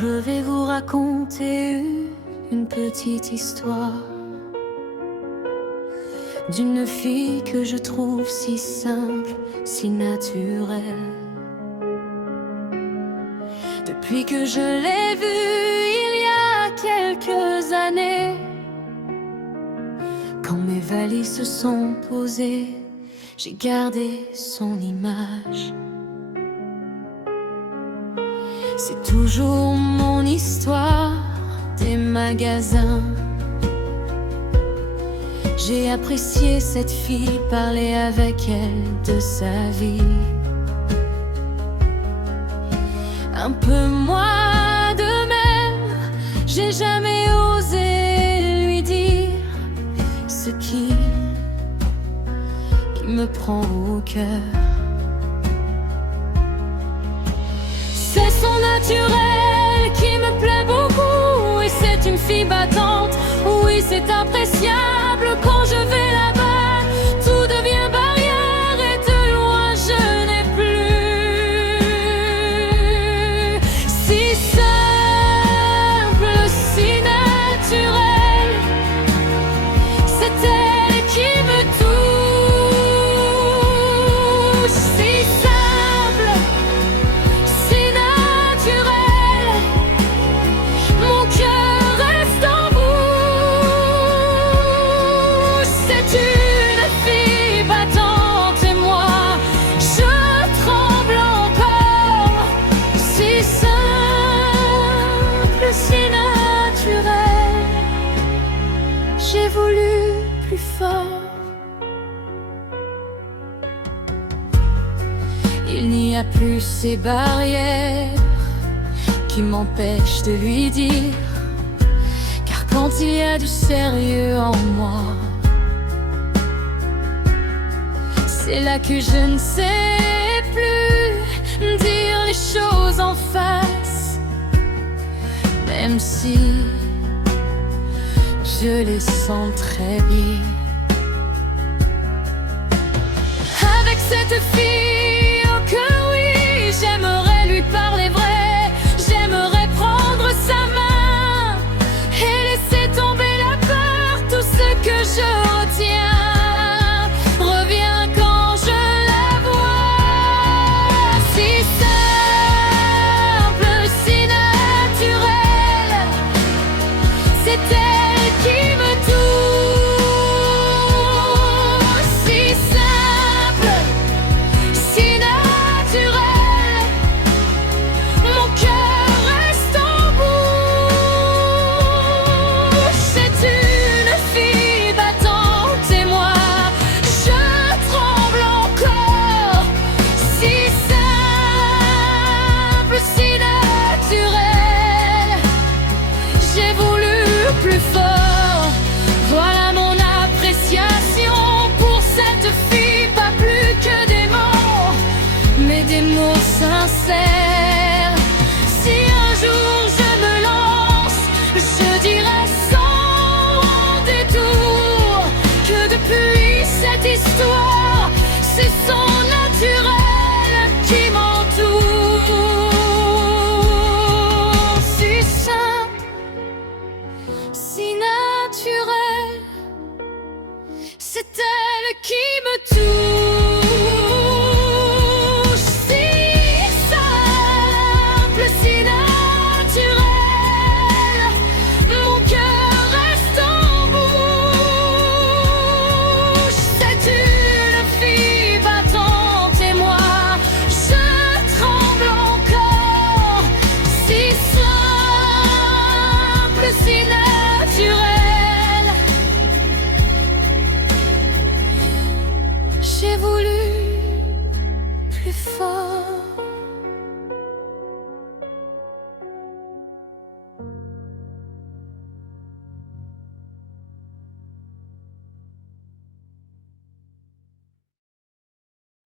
Je vais vous raconter une petite histoire d'une fille que je trouve si simple, si naturelle. Depuis que je l'ai vue il y a quelques années, quand mes valises se sont posées, j'ai gardé son image. C'est toujours mon histoire des magasins. J'ai apprécié cette fille, parler avec elle de sa vie. Un peu moi de même, j'ai jamais osé lui dire ce qui me prend au cœur. C'est son naturel qui me plaît beaucoup, et c'est une fille battante. Oui, c'est appréciable quand je vais là-bas, tout devient barrière et de loin je n'ai plus. Si simple, si naturel, c'est elle qui me touche. Si simple, si naturel, mon cœur reste en bouche. C'est une fille battante et moi, je tremble encore. Si simple, si naturel, j'ai voulu plus fort. Il n'y a plus ces barrières qui m'empêchent de lui dire, car quand il y a du sérieux en moi, c'est là que je ne sais plus dire les choses en face, même si je les sens très bien. Avec cette fille au cœur, oui, j'aimerais lui parler vrai. J'aimerais prendre sa main et laisser tomber la peur. Tout ce que je retiens revient quand je la vois. Si simple, si naturel, c'est elle qui me touche. Si simple, si naturel, mon cœur reste en bouche. C'est une fille battante et moi, je tremble encore. Si simple, si naturel, j'ai voulu plus fort. Voilà mon appréciation pour cette fille, pas plus que des mots, mais des mots sincères.